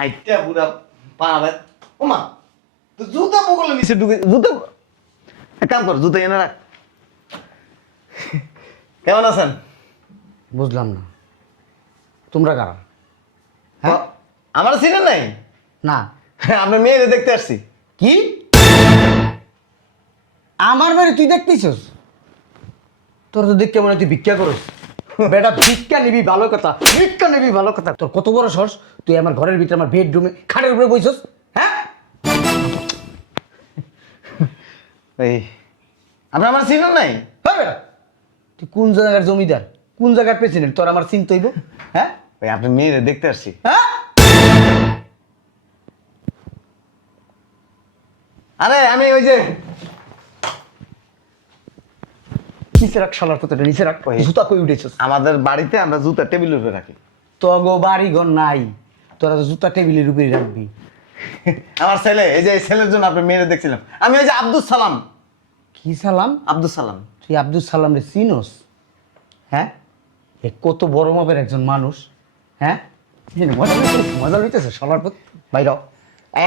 আইটা পুরা পাবে ওমা তো জুতা বগলে নিচে ঢুকে জুতা এক কাম কর জুতা এনে রাখ কেমন আছেন বুঝলাম না তোমরা কারা? হ্যাঁ আমার চিনেন নাই না আমরা মেয়েরে দেখতে আসছি কি আমার বাড়ি তুই দেখতেছিস? তোর তো দেখতে মনে হয় তুই ভিক্ষা করিস। বেটা ভিক্ষা নিবি ভালো কথা, ভিক্ষা নিবি ভালো কথা। তোর কত বড় সাহস তুই আমার ঘরের ভিতরে আমার বেডরুমে খাটের উপরে বইছস? হ্যাঁ এই আপনি আমার চিনেন নাই হ্যাঁ বেটা তুই কোন জায়গার জমিদার, কোন জায়গার প্রেসিডেন্ট তোর আমার চিনতে হইব? হ্যাঁ ভাই আপনি মেয়েরে দেখতে আসছি হ্যাঁ আরে আমি ওই যে নিচে রাখ শালার তো নিচে রাখ। জুতা কই উঠেছিস? আমাদের বাড়িতে আমরা জুতা টেবিলের উপরে রাখি তগো বাড়ি ঘর নাই, তোরা তো জুতা টেবিলের উপরে রাখবি। আমার ছেলে এই যে এই ছেলের জন্য আপনি মেয়েরে দেখছিলাম আমি ওই যে আব্দুল সালাম কি সালাম? আব্দুল সালাম তুই আব্দুল সালাম রে চিনোস? হ্যাঁ এ কত বড় মাপের একজন মানুষ। হ্যাঁ মজা লইতেছে সবার প্রতি বাইর হ।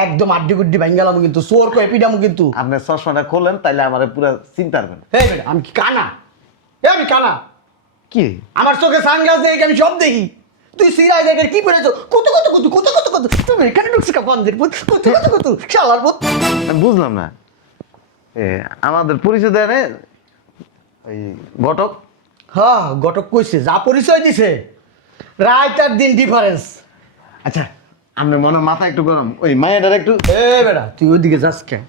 একদম আড্ডি গুড্ডি ভাঙ্গালাম কিন্তু চোর কো এপিডামো কিন্তু। আপনি চশমাটা খোলেন তাইলে আমার পুরো চিনতে পারবেন এই বেটা আমি কি কানা? আমি কানা? কি আমার চোখে সানগ্লাস দেখে আমি সব দেখি। তুই সিরাই দেখে কি পড়েছো? কত কত কত কত কত কত তুমি এখানে ঢুকছি কাপানদের কত কত কত শালার পুত। আমি বুঝলাম না আমাদের পরিচয় দেয় না ওই ঘটক হ্যাঁ ঘটক কইছে যা পরিচয় দিছে রাত আর দিন ডিফারেন্স। আচ্ছা আপনার মনে মাথা একটু গরম ওই মায়ের একটু এ বেটা তুই ওইদিকে যাস কেন?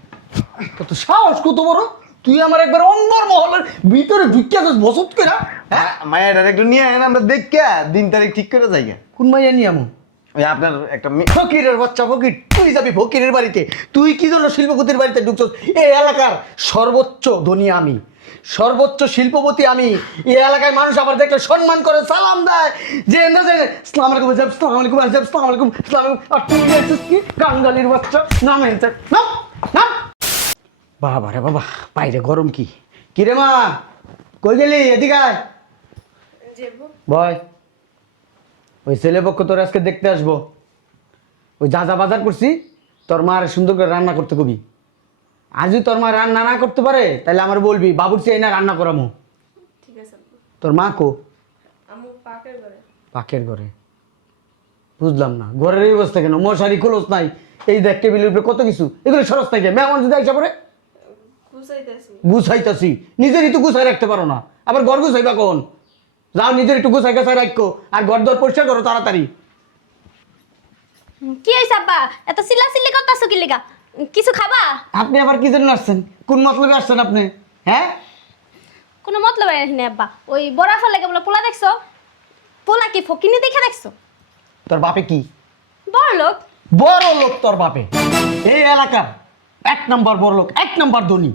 কত সাহস কত বড় তুই আমার একবার অন্দর মহলের ভিতরে ঢুকিয়ে যাস বসত করে। হ্যাঁ মায়ের একটু নিয়ে আয় না আমরা দেখিয়া দিন তারিখ ঠিক করে যাই কোন মাইয়া নিয়ে আমু? ওই আপনার একটা ফকিরের বাচ্চা ফকির তুই যাবি ফকিরের বাড়িতে? তুই কি জন্য শিল্পপতির বাড়িতে ঢুকছস? এই এলাকার সর্বোচ্চ ধনী আমি, সর্বোচ্চ শিল্পপতি আমি। এই এলাকায় মানুষ আমার দেখলে সম্মান করে সালাম দেয় যে না যে আসসালামু আলাইকুম সাহেব, আসসালামু আলাইকুম সাহেব, আসসালামু আলাইকুম, আসসালামু আলাইকুম। আর তুই এসেছিস কি কাঙ্গালির বাচ্চা? নাম এনতে নাম নাম। বাবা রে বাবা বাইরে গরম কি কি রে মা কই গেলি? এদিকে আয় ভয়। ওই ছেলে পক্ষ তোর আজকে দেখতে আসবো। ওই যা যা বাজার করছি তোর মা আর সুন্দর করে রান্না করতে কবি। আর যদি তোর মা রান্না না করতে পারে তাহলে আমার বলবি বাবুর চেয়ে না রান্না করামো। ঠিক আছে আব্বু। তোর মা কো? আম্মু পাকের ঘরে। পাকের ঘরে? বুঝলাম না ঘরের এই অবস্থা কেন? মশারি খোলস নাই, এই দেখ টেবিলের উপরে কত কিছু, এগুলো সরস থাকে মেহমান যদি আইসা পড়ে গুছাইতেছি। গুছাইতাছি নিজেরই তো গুছাই রাখতে পারো না, আবার ঘর গুছাইবা কখন? যাও নিজের একটু গুছাই গাছাই রাখো আর ঘর দর পরিষ্কার করো তাড়াতাড়ি। কি হইছে আব্বা এত চিল্লাচিল্লি করতেছো কি লিগা? কিছু খাবা? আপনি আবার কি জন্য আসছেন? কোন মতলবে আসছেন আপনি? হ্যাঁ কোনো মতলব নাই আব্বা। ওই বড়া ফেলে বলে পোলা দেখছো? পোলা কি ফকিনি দেখে দেখছো? তোর বাপে কি বড় লোক। বড় লোক? তোর বাপে এই এলাকার এক নম্বর বড় লোক, এক নম্বর ধনী।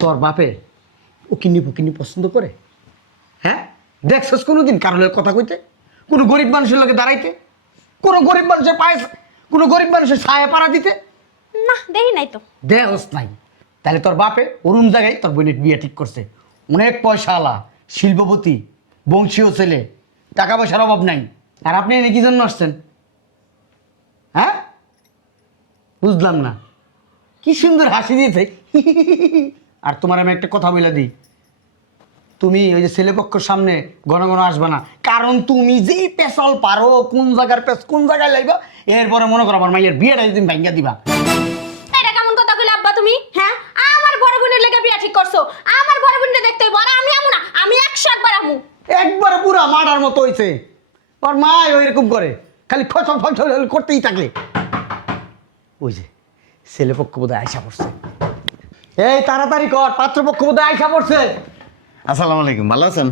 তোর বাপে উকিনি ফুকিনি পছন্দ করে? হ্যাঁ দেখছস কোনোদিন কারো লগে কথা কইতে? কোনো গরিব মানুষের লগে দাঁড়াইতে? কোনো গরিব মানুষের পায়ে, কোনো গরিব মানুষের ছায়া পাড়া দিতে? না দেখি নাই তো। দেহস নাই। তাহলে তোর বাপে অরুণ জায়গায় তোর বোনের বিয়ে ঠিক করছে। অনেক পয়সাওয়ালা, শিল্পপতি, বংশীয় ছেলে, টাকা পয়সার অভাব নাই। আর আপনি এনে কি জন্য আসছেন? হ্যাঁ বুঝলাম না। কি সুন্দর হাসি দিয়েছে। আর তোমার আমি একটা কথা বলে দিই, তুমি ওই যে ছেলেপক্ষের সামনে ঘন ঘন আসবে না, কারণ তুমি যেই পেছল পারো কোন জায়গার পেছ কোন জায়গায় লাইবা, এরপরে মনে করো আমার মাইয়ের বিয়েটা তুমি ভাঙ্গা দিবা। এটা কেমন কথা কইলে আব্বা তুমি? হ্যাঁ আমার বড় বোনের লেগে বিয়া ঠিক করছো, আমার বড় বোনটা দেখতে হইব। আর আমি আমু না, আমি 100 বার আমু। একবার পুরা মার্ডার মতো হয়েছে। ওর মা ওইরকম করে খালি ফসল ফসল করতেই থাকে। ওই যে ছেলেপক্ষ বোধহয় আয়সা পড়ছে। এই তাড়াতাড়ি কর, পাত্রপক্ষ বোধহয় আয়সা পড়ছে। আসসালামু আলাইকুম ভালো আছেন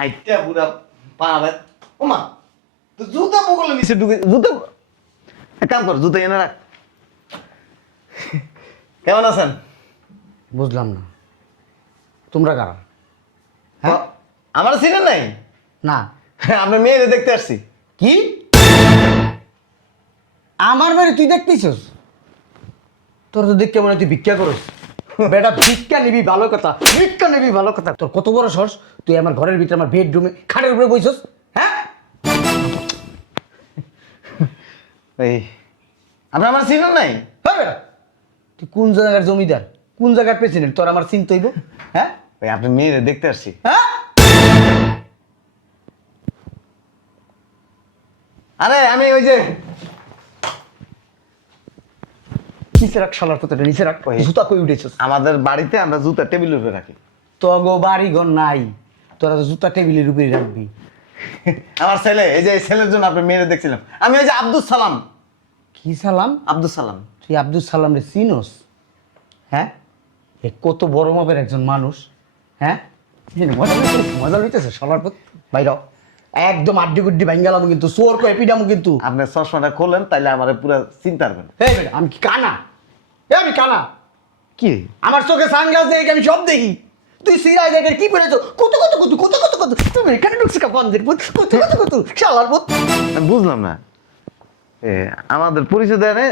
আইটা পুরা পাবে ওমা তো জুতা বগলে নিচে ঢুকে জুতা এক কাম কর জুতা এনে রাখ কেমন আছেন বুঝলাম না তোমরা কারা? হ্যাঁ আমার চিনেন নাই না আমরা মেয়েরে দেখতে আসছি কি আমার বাড়ি তুই দেখতেছিস? তোর তো দেখতে মনে হয় তুই ভিক্ষা করিস। বেটা ভিক্ষা নিবি ভালো কথা, ভিক্ষা নিবি ভালো কথা। তোর কত বড় সাহস, তুই আমার ঘরের ভিতরে আমার বেডরুমে খাটের উপরে বইছস, হ্যাঁ? এই আপনি আমার চিনেন নাই? হ্যাঁ বেটা, তুই কোন জায়গার জমিদার, কোন জায়গার প্রেসিডেন্ট, তোর আমার চিনতে হইব? হ্যাঁ ওই আপনি মেয়েরে দেখতে আসছি। হ্যাঁ, আরে আমি ওই যে নিচে রাখ শালার কথাটা, নিচে রাখ। জুতা কই উঠেছস? আমাদের বাড়িতে আমরা জুতা টেবিলের উপরে রাখি। তগো বাড়ি ঘর নাই, তোরা তো জুতা টেবিলের উপরে রাখবি। আমার ছেলে, এই যে এই ছেলের জন্য আপনি মেয়েরে দেখছিলাম। আমি ওই যে আব্দুল সালাম। কি সালাম? আব্দুল সালাম। তুই আব্দুল সালাম রে চিনোস? হ্যাঁ, এ কত বড় মাপের একজন মানুষ। হ্যাঁ, মজা লইতেছে সবার প্রতি। বাইর একদম আড্ডি গুড্ডি ভাঙ্গালাম কিন্তু, চোর কো এপিডামো কিন্তু। আপনি চশমাটা খোলেন, তাইলে আমার পুরো চিন্তা করবেন। এই বেটা, আমি কি কানা? আমি কানা? কি আমার চোখে সানগ্লাস দেখে আমি সব দেখি। তুই সিরাই দেখে কি করেছো? কত কত কত কত কত কত তুমি এখানে ঢুকছি কাপানদের কত কত কত কত শালার পুত। আমি বুঝলাম না। আমাদের পরিচয় দেয় না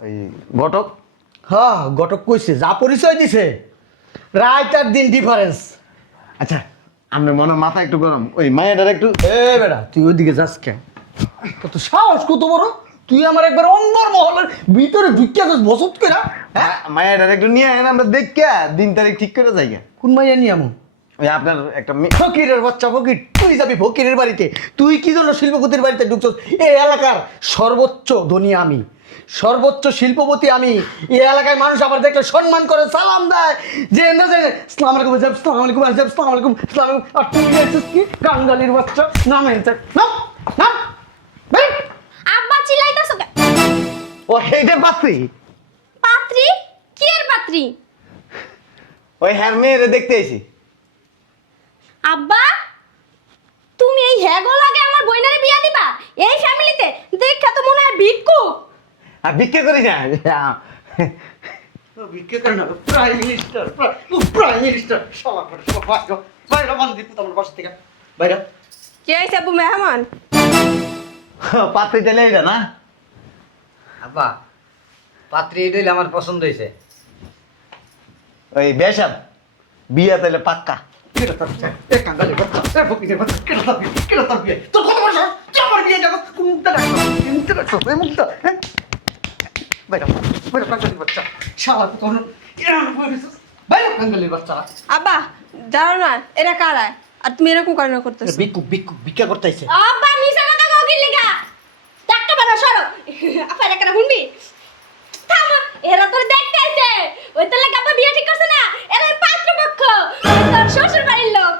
ওই ঘটক। হ্যাঁ, ঘটক কইছে, যা পরিচয় দিছে রাত আর দিন ডিফারেন্স। আচ্ছা, আপনার মনে হয় মাথা একটু গরম, ওই মায়ের একটু। এ বেটা, তুই ওইদিকে যাস কেন? কত সাহস কত বড়! তুই আমার একবার অন্দর মহলের ভিতরে ঢুকিয়া যাস বসত করে। হ্যাঁ, মায়ের একটু নিয়ে আয় না, আমরা দেখিয়া দিন তারিখ ঠিক করে যাই। কোন মাইয়া নিয়ে এমন? ওই আপনার একটা ফকিরের বাচ্চা ফকির, তুই যাবি ফকিরের বাড়িতে? তুই কি জন্য শিল্পপতির বাড়িতে ঢুকছস? এই এলাকার সর্বোচ্চ ধনী আমি, সর্বোচ্চ শিল্পপতি আমি। এই এলাকায় মানুষ আমার দেখলে সম্মান করে, সালাম দেয়, যে না যে আসসালামু আলাইকুম আজব, আসসালামু আলাইকুম আজব, আসসালামু আলাইকুম আসসালামু আলাইকুম। আর তুই এসেছিস কি কাঙ্গালির বাচ্চা? নাম এসে নাম নাম বের। আব্বা চিল্লাইতাছো কেন? ও এইটা পাত্রী, পাত্রী? কি এর পাত্রী? ওই হ্যাঁ মেয়েরে দেখতে এসি। আব্বা, তুমি এই হ্যাগো লাগে আমার বইনারে বিয়া দিবা এই ফ্যামিলিতে? দেখা তো মনে হয় ভিক্ষু। আর ভিক্ষা করি না। ভিক্ষা করে না, প্রাইম মিনিস্টার, প্রাইম মিনিস্টার। শালা করে সব বাইরে বাইরে বান্ধি পুত আমার বাসা থেকে বাইরে। কে আইছে আব্বু মেহমান? পাত্রী তাহলে এইটা না? আব্বা, পাত্রী এটাই আমার পছন্দ হয়েছে। ওই বেশাব বিয়া তাহলে পাক্কা। কেন তার বিয়ে? এ কাঙ্গালের বাচ্চা, এ ফকিরের বাচ্চা, কেন তার বিয়ে? কেন তার বিয়ে? তোর কত বড় সাহস? তুই আমার বিয়ে যাবো? কোন মুখটা রাখছো? কোন মুখটা রাখছো? এই মুখটা, হ্যাঁ? বাইরে, বাইরে কাঙ্গালের বাচ্চা। শালা তোর এরকম করে দিছিস? বাইরে কাঙ্গালের বাচ্চা। আব্বা জানো না এরা কারা, আর তুমি এরকম কেন করতেছো? ভিক্ষু ভিক্ষু ভিক্ষা করতে আইছে। আব্বা মিছা কথা কও কি লিগা? ডাক্তার বানা সরো। আপা এটা কেন শুনবি? থামো, এরা তোর দেখতে আইছে। ওই তোর লাগা আব্বা বিয়ে ঠিক করছে না? এরা পাত্রপক্ষ, তোর শ্বশুর বাড়ির লোক।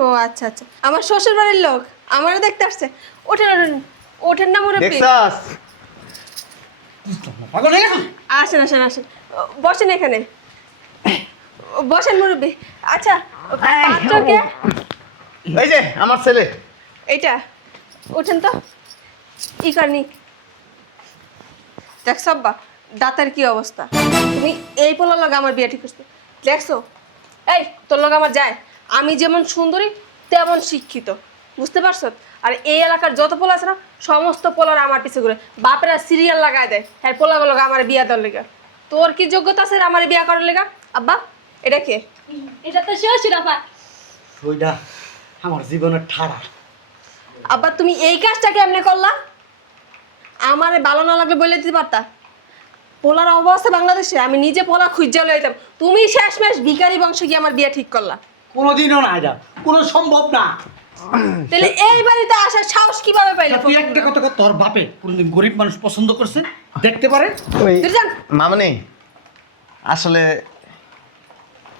ও আচ্ছা আচ্ছা, আমার শ্বশুর বাড়ির লোক আমারও দেখতে আসছে। ওঠেন ওঠেন ওঠেন না মুরব্বী। দেখছাস? পাগল হয়ে গেছিস? আসেন আসেন আসেন, বসেন এখানে, বসেন মুরব্বী। আচ্ছা পাত্রকে এই যে আমার ছেলে। এইটা ওঠেন তো, ই করনি দেখছো আব্বা দাঁতের কি অবস্থা? তুমি এই পোলার লগে আমার বিয়ে ঠিক করছো দেখছো? এই তোর লগে আমার যায়, আমি যেমন সুন্দরী তেমন শিক্ষিত, বুঝতে পারছো? আর এই এলাকার যত পোলা আছে না সমস্ত পোলার আমার পিছে ঘুরে, বাপেরা সিরিয়াল লাগায় দেয় হ্যাঁ পোলাগুলো আমার বিয়া দেওয়ার লেগা। তোর কি যোগ্যতা আছে আমার বিয়া করার লেগা? আব্বা এটা কে? এটা তো শ্বশুর আপা। ওইটা আমার জীবনের ঠাড়া। আব্বা তুমি এই কাজটা কেমনে করলা? আমারে ভালো না লাগলে বলে দিতে পারতা। পোলার অবস্থা বাংলাদেশে, আমি নিজে পোলা খুঁজা লইতাম, তুমি শেষমেশ ভিখারি বংশ গিয়ে আমার বিয়ে ঠিক করলা। কোনোদিনও না, এটা কোনো সম্ভব না। তাহলে এই বাড়িতে আসার সাহস কিভাবে পাইলে? তুই একটা কথা কর, তোর বাপে কোনোদিন গরিব মানুষ পছন্দ করছে দেখতে পারে? ওই তুই যান। মামনি আসলে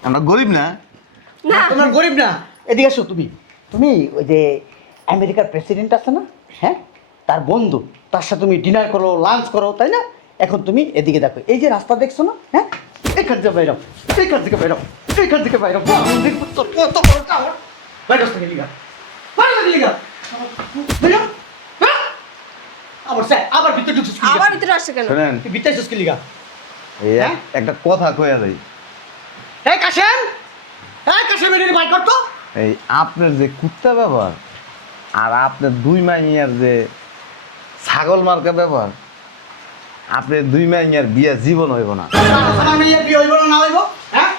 আমরা গরিব না। না তোমার গরিব না। এদিকে আসো তুমি। তুমি ওই যে আমেরিকার প্রেসিডেন্ট আছে না, হ্যাঁ, তার বন্ধু, তার সাথে তুমি ডিনার করো, লাঞ্চ করো, তাই না? এখন তুমি এদিকে দেখো, এই যে রাস্তা দেখছো না, হ্যাঁ, এখান থেকে বাইরাও, এখান থেকে বাইরাও, এখান থেকে বাইরাও। কত বড় টাওয়ার! বাইরে থেকে লিগা, বাইরে থেকে লিগা, বাইরাও, হ্যাঁ? আবার স্যার, আবার ভিতরে ঢুকছিস কি? আবার ভিতরে আসছে কেন? শোনেন, তুই ভিতরে আসছিস কি লিগা? এই হ্যাঁ? একটা কথা কইয়া যাই। এই কাশেম, এই কাশেম এর বাইক করতো। এই আপনার যে কুত্তা ব্যবহার আর আপনার দুই মাইয়ার যে ছাগল মার্কা ব্যবহার, আপনি দুই মাইয়ার বিয়ে জীবন হইব না। আমার মাইয়া বিয়ে হইব না হইব? হ্যাঁ,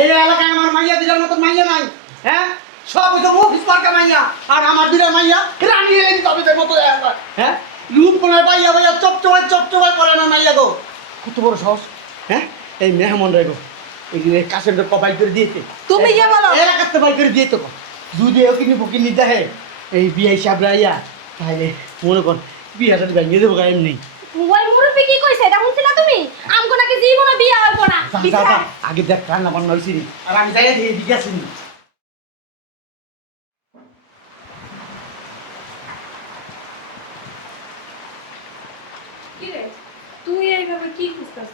এই এলাকায় আমার মাইয়া দিলার মতো মাইয়া নাই। হ্যাঁ, সব হইতো অফিস পার্কা মাইয়া, আর আমার দুইটা মাইয়া রানী এলিজাবেথের মতো একবার। হ্যাঁ, রূপ কোনায় পাইয়া পাইয়া চপচপাই করে না মাইয়া গো। কত বড় সাহস! হ্যাঁ, এই মেহমান রে গো, এই যে কাশের কবাই করে দিয়েছে। তুমি কি বলো? এলাকাতে বাই করে দিয়েছে গো। যদি ওকিনি ফকিনি দেখে এই বিয়ে হিসাব রাইয়া, তাহলে মনে কর বিয়েটা ভেঙে দেবো গা এমনি। ওই মুরব্বি কি কইছে এটা শুনছিলা তুমি? আমগো নাকি জীবনে বিয়া হইব না। আগে দেখ রান্না বান্না হয়েছি আর আমি যাই দিয়ে দিকে আসিনি। কি রে তুই এইভাবে কি খুঁজতেছ?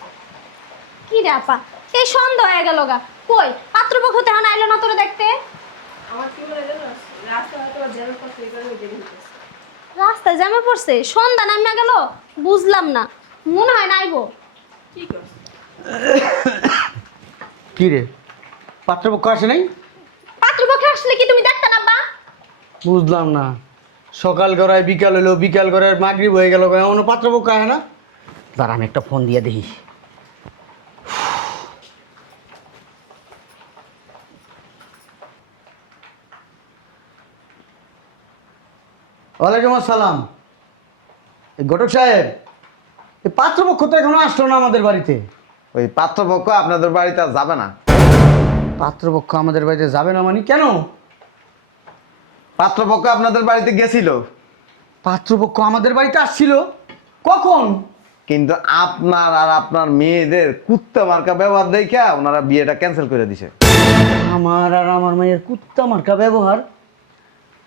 কি রে আপা, এই সন্ধ্যা হয়ে গেল গা, কই পাত্রপক্ষ তেমন আইলো না তোরে দেখতে? আমার কি মনে জানো রাস্তা হয়তো জ্যামের পথে এই কারণে দেরি হইতেছে। রাস্তায় জ্যামে পড়ছে, সন্ধ্যা নামে গেল, বুঝলাম না, মনে হয় না আইবো। কি করছ? কি রে, পাত্রপক্ষ আসে নাই? পাত্রপক্ষ আসলে কি তুমি দেখতে না বা? বুঝলাম না, সকাল গড়ায় বিকাল হইলো, বিকাল গড়ায় মাগরিব হয়ে গেল, এমন পাত্রপক্ষ আসে না? দাঁড়া আমি একটা ফোন দিয়ে দেখি। ওয়ালাইকুম আসসালাম। এই ঘটক সাহেব, এই পাত্রপক্ষ তো এখনো আসলো না আমাদের বাড়িতে। ওই পাত্রপক্ষ আপনাদের বাড়িতে আর যাবে না। পাত্রপক্ষ আমাদের বাড়িতে যাবে না মানে কেন? পাত্রপক্ষ আপনাদের বাড়িতে গেছিল, পাত্রপক্ষ আমাদের বাড়িতে আসছিল কখন? কিন্তু আপনার আর আপনার মেয়েদের কুত্তা মার্কা ব্যবহার দেখে ওনারা বিয়েটা ক্যান্সেল করে দিছে। আমার আর আমার মেয়ের কুত্তা মার্কা ব্যবহার?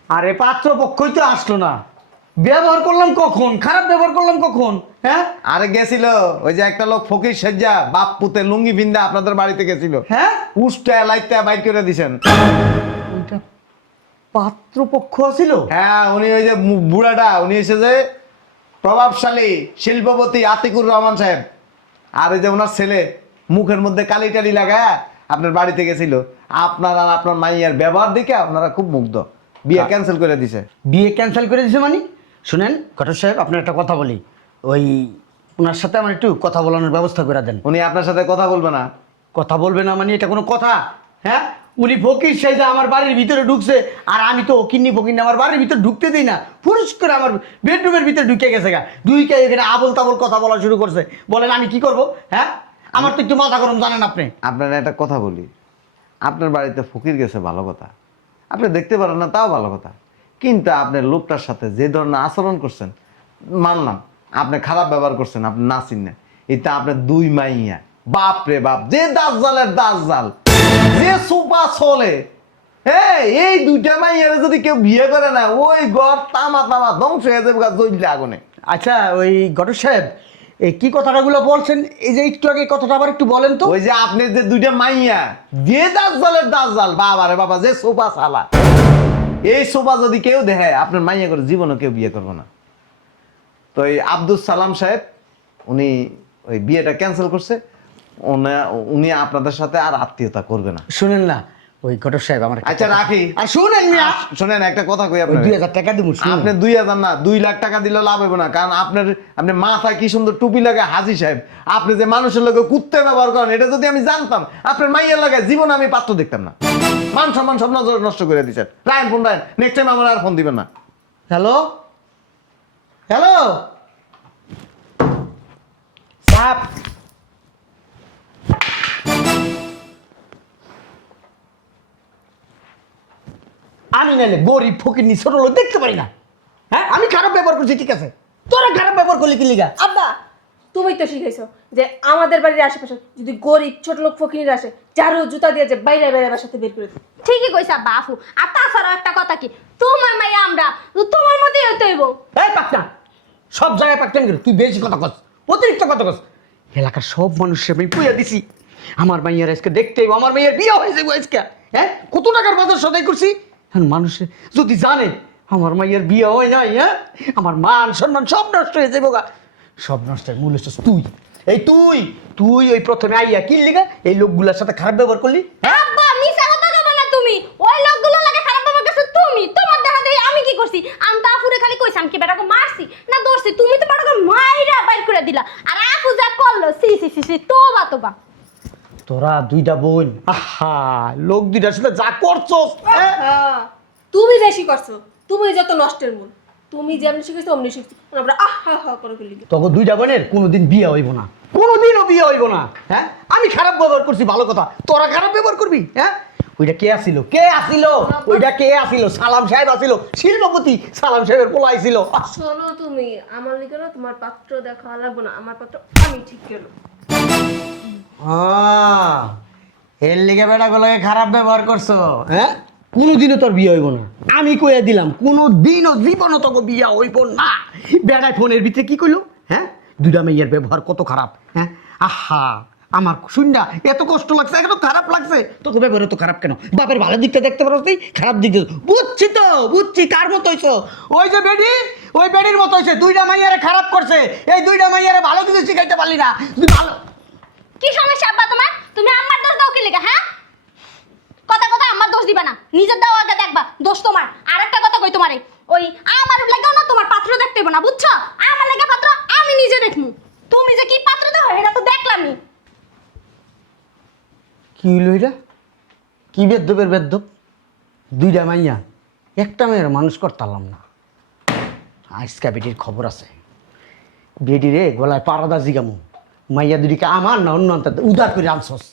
আরে পাত্রপক্ষই তো আসলো না, ব্যবহার করলাম কখন? খারাপ ব্যবহার করলাম কখন? হ্যাঁ আরে গেছিল ওই যে একটা লোক ফকির সেজ্জা বাপ পুতে লুঙ্গি ভিন্দা আপনাদের বাড়িতে গেছিল, হ্যাঁ, উষ্টা লাইতে বাইর করে দিছেন। ওইটা পাত্রপক্ষ ছিল? হ্যাঁ, উনি ওই যে বুড়াটা, উনি এসে যে প্রভাবশালী শিল্পপতি আতিকুর রহমান সাহেব, আর ওই যে ওনার ছেলে মুখের মধ্যে কালি টালি লাগায় আপনার বাড়িতে গেছিল। আপনার আর আপনার মাইয়ার ব্যবহার দেখে আপনারা খুব মুগ্ধ, বিয়ে ক্যান্সেল করে দিছে। বিয়ে ক্যান্সেল করে দিছে মানে? শুনেন ঘটক সাহেব, আপনার একটা কথা বলি, ওই ওনার সাথে আমার একটু কথা বলানোর ব্যবস্থা করে দেন। উনি আপনার সাথে কথা বলবে না? কথা বলবে না মানে এটা কোনো কথা? হ্যাঁ, উনি ফকির সাইজা আমার বাড়ির ভিতরে ঢুকছে, আর আমি তো কিন্নি ফকির আমার বাড়ির ভিতরে ঢুকতে দিই না, ফুরুস করে আমার বেডরুমের ভিতরে ঢুকে গেছে গা, ঢুকে এখানে আবল তাবল কথা বলা শুরু করছে। বলেন আমি কি করব? হ্যাঁ, আমার তো একটু মাথা গরম, জানেন আপনি। আপনার একটা কথা বলি, আপনার বাড়িতে ফকির গেছে ভালো কথা, আপনি দেখতে পারেন না তাও ভালো কথা, কিন্তু আপনার লোকটার সাথে যে ধরনের আচরণ করছেন, মানলাম আপনি খারাপ ব্যবহার করছেন, আপনি না চিনেন, এটা আপনার দুই মাইয়া, বাপ রে বাপ, যে দাজ্জালের দাজ্জাল, যে সুপা চলে, এই দুইটা মাইয়ারে যদি কেউ বিয়ে করে না, ওই ঘর তামা তামা ধ্বংস হয়ে যাবে জ্বললে আগুনে। আচ্ছা ওই ঘটক সাহেব, এই কি কথাটাগুলো বলছেন, এই যে একটু আগে কথাটা আবার একটু বলেন তো। ওই যে আপনি যে দুইটা মাইয়া, যে দাজ্জালের দাজ্জাল, বাবা রে বাবা, যে সোফা সালা, এই সোফা যদি কেউ দেখে আপনার মাইয়া করে জীবনে কেউ বিয়ে করবো না। তো এই আব্দুল সালাম সাহেব উনি ওই বিয়েটা ক্যান্সেল করছে, উনি আপনাদের সাথে আর আত্মীয়তা করবে না। শুনেন না ওই ঘটক সাহেব আমার, আচ্ছা রাখি। আর শুনেন মিয়া, শোনেন একটা কথা কই, আপনার 2000 টাকা দিব। আপনি 2000 না 2 লাখ টাকা দিলে লাভ হবে না, কারণ আপনি মাথায় কি সুন্দর টুপি লাগে হাজি সাহেব, আপনি যে মানুষের লোকে কুত্তে ব্যবহার করেন, এটা যদি আমি জানতাম আপনার মাইয়ের লাগায় জীবনে আমি পাত্র দেখতাম না। মান সম্মান সব নষ্ট করে দিচ্ছেন। Rayan phone Rayan, next time আমার আর ফোন দিবেন না। হ্যালো হ্যালো সাপ, আমি নাইলে গরিব ফকিরনি ছোট লোক দেখতে পারি না। হ্যাঁ, আমি খারাপ ব্যবহার করছি ঠিক আছে, তোরা খারাপ ব্যবহার করলি কি লিগা? আব্বা তুমি তো শিখাইছো যে আমাদের বাড়ির আশেপাশে যদি গরিব ছোট লোক ফকির আসে, চারু জুতা দিয়ে যে বাইরে বাইরে বাসাতে বের করে দিই। ঠিকই কইছা বাপু, আর তাছাড়াও একটা কথা কি, তোমার মাইয়া আমরা, তোমার মতোই হতে হইব। এই পাকনা, সব জায়গায় পাকতেন গেল, তুই বেশি কথা কস, অতিরিক্ত কথা কস। এলাকার সব মানুষকে আমি পুয়া দিছি, আমার মাইয়ার আজকে দেখতে হইব, আমার মাইয়ার বিয়ে হয়েছে আজকে। হ্যাঁ, কত টাকার বাজার সদাই করছি, এখন মানুষে যদি জানে আমার মাইয়ার বিয়ে হয় নাই, হ্যাঁ, আমার মান সম্মান সব নষ্ট হয়ে যাবো গা। সব নষ্টের মূল হচ্ছে তুই। এই তুই তুই ওই প্রথমে আইয়া কি লিগা এই লোকগুলোর সাথে খারাপ ব্যবহার করলি? হ্যাঁ, আব্বা মিছা কথা কইবা না তুমি, ওই লোকগুলো লাগে খারাপ ব্যবহার করছো তুমি, তোমার দেখা দেই আমি কি করছি? আমি তো আফুরে খালি কইছি আমি কি বেটাকে মারছি না ধরছি? তুমি তো বেটাকে মাইরা বাইর করে দিলা। আর আপু যা করলো, সি সি সি সি, তোবা তোবা। তোরা দুইটা বোন, আহা, লোক দুইটার সাথে যা করছস, তুমি বেশি করছো, তুমি যত নষ্টের মূল। তুমি যেমনি শিখেছো অমনি শিখছি, আমরা আহা হা করে ফেলি। তোকে দুইটা বোনের কোনোদিন বিয়ে হইব না, কোনোদিনও বিয়ে হইব না। হ্যাঁ, আমি খারাপ ব্যবহার করছি ভালো কথা, তোরা খারাপ ব্যবহার করবি? হ্যাঁ, ওইটা কে আসিল? কে আসিল? ওইটা কে আসিল? সালাম সাহেব আসিল, শিল্পপতি সালাম সাহেবের পোলা আইছিল। শোনো, তুমি আমার লিগে না তোমার পাত্র দেখা লাগবে না, আমার পাত্র আমি ঠিক গেল। এর লিগে বেটাগুলোকে খারাপ ব্যবহার করছো। হ্যাঁ, কোনোদিনও তোর বিয়ে হইব না, আমি কইয়া দিলাম। কোনোদিনও জীবনও তোকে বিয়ে হইব না। বেড়ায় ফোনের ভিতরে কি কইলো? হ্যাঁ, দুইটা মেয়ের ব্যবহার কত খারাপ। হ্যাঁ, আহা, আমার শুননা এত কষ্ট লাগছে, এত খারাপ লাগছে। তোকে ব্যবহার এত খারাপ কেন? বাপের ভালো দিকটা দেখতে পারো, খারাপ দিক বুঝছি তো, বুঝছি। কার মতো হইছো? ওই যে বেডি, ওই বেডির মতো হইছে। দুইটা মাইয়ারে খারাপ করছে, এই দুইটা মাইয়ারে ভালো কিছু শিখাইতে পারলি না। তুই ভালো কি সমস্যা আব্বা তোমার? তুমি আমার দোষ দাও কি লেগে? হ্যাঁ, কথা কথা আমার দোষ দিবা না, নিজের দাও আগে দেখবা দোষ তোমার। আর একটা কথা কই তোমারে, ওই আমার লেগেও না তোমার পাত্র দেখতে হবে না, বুঝছো? আমার লেগে পাত্র আমি নিজে দেখমু। তুমি যে কি পাত্র দাও এটা তো দেখলামই। কি হইল এটা? কি বেদ্যপের বেদ্যপ? দুইটা মাইয়া একটা মেয়ের মানুষ করতাম না। আজকা বেটির খবর আছে। বেটি রে গলায় পারাদা জিগামু, মাইয়া দুটিকে আমার না অন্য উদার করে আনছস।